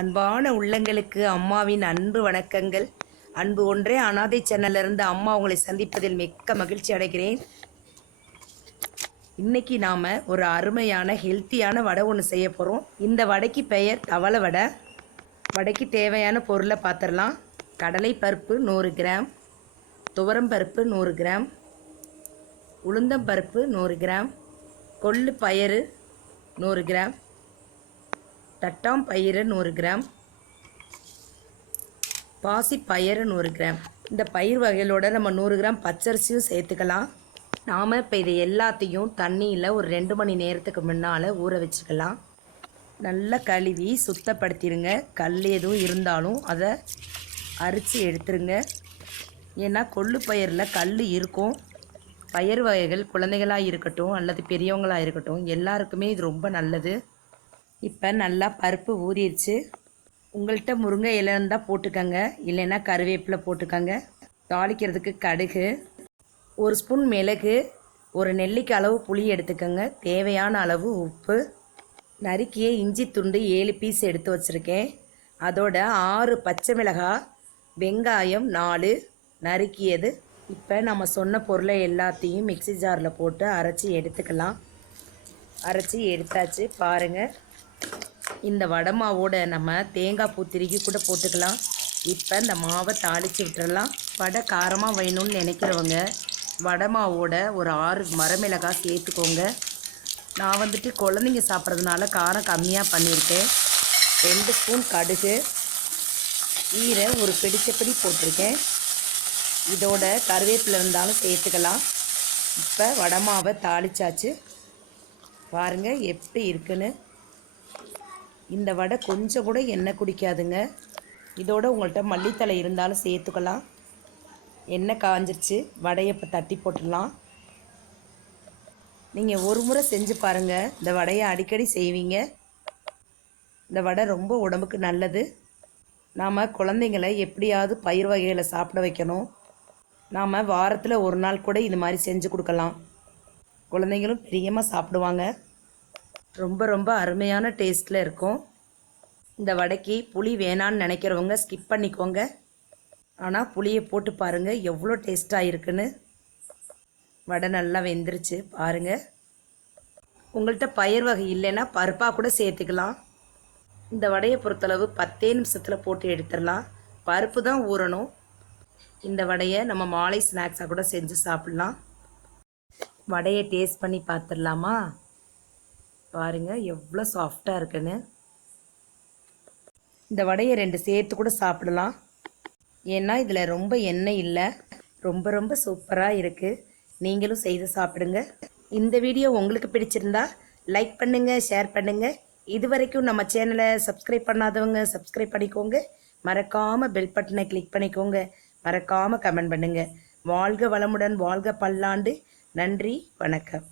அன்பான உள்ளங்களுக்கு அம்மாவின் அன்பு வணக்கங்கள். அன்பு ஒன்றே அனாதை சேனல்ல இருந்து அம்மா உங்களை சந்திப்பதில் மிக்க மகிழ்ச்சி அடைகிறேன். இன்றைக்கி நாம் ஒரு அருமையான ஹெல்த்தியான வடை ஒன்று செய்ய போகிறோம் இந்த வடைக்கு பெயர் தவளை வடை. வடைக்கு தேவையான பொருளை பார்த்துடலாம் கடலை பருப்பு நூறு கிராம் துவரம் பருப்பு நூறு கிராம் உளுந்தம்பருப்பு நூறு கிராம் கொள்ளு பயறு நூறு கிராம் தட்டாம் பயிறு நூறு கிராம். பாசி பயிறு நூறு கிராம். இந்த பயிர் வகைகளோட நம்ம நூறு கிராம் பச்சரிசியும் சேர்த்துக்கலாம். நாம் இப்போ இது எல்லாத்தையும் தண்ணியில் ஒரு ரெண்டு மணி நேரத்துக்கு முன்னால் ஊற வச்சுக்கலாம். நல்லா கழுவி சுத்தப்படுத்திடுங்க கல் எதுவும் இருந்தாலும் அதை அரிச்சு எடுத்துருங்க. ஏன்னா கொள்ளு பயிரில் கல் இருக்கும். பயிர் வகைகள் குழந்தைகளாக இருக்கட்டும் அல்லது பெரியவங்களாக இருக்கட்டும் எல்லாருக்குமே இது ரொம்ப நல்லது. இப்போ நல்லா பருப்பு ஊறிடுச்சு. உங்கள்கிட்ட முருங்கை இலை இருந்தால் போட்டுக்கோங்க. இல்லைன்னா கருவேப்பிலை போட்டுக்கோங்க. தாளிக்கிறதுக்கு கடுகு ஒரு ஸ்பூன் மிளகு ஒரு நெல்லிக்காய் அளவு புளி எடுத்துக்கோங்க. தேவையான அளவு உப்பு. நறுக்கிய இஞ்சி துண்டு ஏழு பீஸ் எடுத்து வச்சுருக்கேன். அதோட ஆறு பச்சை மிளகாய் வெங்காயம் நாலு நறுக்கியது. இப்போ நம்ம சொன்ன பொருளை எல்லாத்தையும் மிக்ஸி ஜாரில் போட்டு அரைச்சி எடுத்துக்கலாம். அரைச்சி எடுத்தாச்சு பாருங்கள் இந்த வடை மாவோட நம்ம தேங்காய் பூ திருகி கூட போட்டுக்கலாம். இப்போ இந்த மாவை தாளித்து விட்டுறலாம். வடை காரமாக வேணும்னு நினைக்கிறவங்க வடை மாவோட ஒரு ஆறு மரமிளகாய் சேர்த்துக்கோங்க. நான் வந்துட்டு குழந்தைங்க சாப்பிட்றதுனால காரம் கம்மியாக பண்ணியிருக்கேன். ரெண்டு ஸ்பூன் கடுகு ஈரை ஒரு பிடிச்சப்படி போட்டிருக்கேன். இதோட கருவேப்பிலை இருந்தாலும் சேர்த்துக்கலாம். இப்போ வடமாவை தாளிச்சாச்சு. பாருங்கள் எப்படி இருக்குன்னு. இந்த வடை கொஞ்சம் கூட எண்ணெய் குடிக்காதுங்க. இதோட உங்கள்கிட்ட மல்லித்தலை இருந்தாலும் சேர்த்துக்கலாம். எண்ணெய் காஞ்சிருச்சு. வடையை இப்போ தட்டி போட்டுடலாம். நீங்கள் ஒரு முறை செஞ்சு பாருங்கள் இந்த வடையை அடிக்கடி செய்வீங்க. இந்த வடை ரொம்ப உடம்புக்கு நல்லது. நாம் குழந்தைங்களை எப்படியாவது பயிர் வகைகளை சாப்பிட வைக்கணும். நாம் வாரத்தில் ஒரு நாள் கூட இது மாதிரி செஞ்சு கொடுக்கலாம். குழந்தைங்களும் பிரியமாக சாப்பிடுவாங்க. ரொம்ப ரொம்ப அருமையான டேஸ்ட்டில் இருக்கும். இந்த வடைக்கு புளி வேணான்னு நினைக்கிறவங்க ஸ்கிப் பண்ணிக்கோங்க. ஆனால் புளியை போட்டு பாருங்கள் எவ்வளோ டேஸ்ட்டாக இருக்குன்னு. வடை நல்லா வெந்துருச்சு பாருங்கள் உங்கள்கிட்ட பயிர் வகை இல்லைன்னா பருப்பாக கூட சேர்த்துக்கலாம். இந்த வடையை பொறுத்தளவு பத்தே நிமிஷத்தில் போட்டு எடுத்துடலாம். பருப்பு தான் ஊறணும். இந்த வடையை நம்ம மாலை ஸ்நாக்ஸாக கூட செஞ்சு சாப்பிட்லாம். வடையை டேஸ்ட் பண்ணி பார்த்துடலாமா? பாருங்கள் எவ்வளோ சாஃப்டாக இருக்குன்னு. இந்த வடையை ரெண்டு சேர்த்து கூட சாப்பிடலாம். ஏன்னா இதில் ரொம்ப எண்ணெய் இல்லை. ரொம்ப ரொம்ப சூப்பராக இருக்குது நீங்களும் செய்து சாப்பிடுங்க. இந்த வீடியோ உங்களுக்கு பிடிச்சிருந்தா லைக் பண்ணுங்கள் ஷேர் பண்ணுங்கள் இது வரைக்கும் நம்ம சேனலை சப்ஸ்கிரைப் பண்ணாதவங்க சப்ஸ்கிரைப் பண்ணிக்கோங்க. மறக்காமல் பெல் பட்டனை கிளிக் பண்ணிக்கோங்க. மறக்காமல் கமெண்ட் பண்ணுங்கள் வாழ்க வளமுடன் வாழ்க பல்லாண்டு. நன்றி வணக்கம்.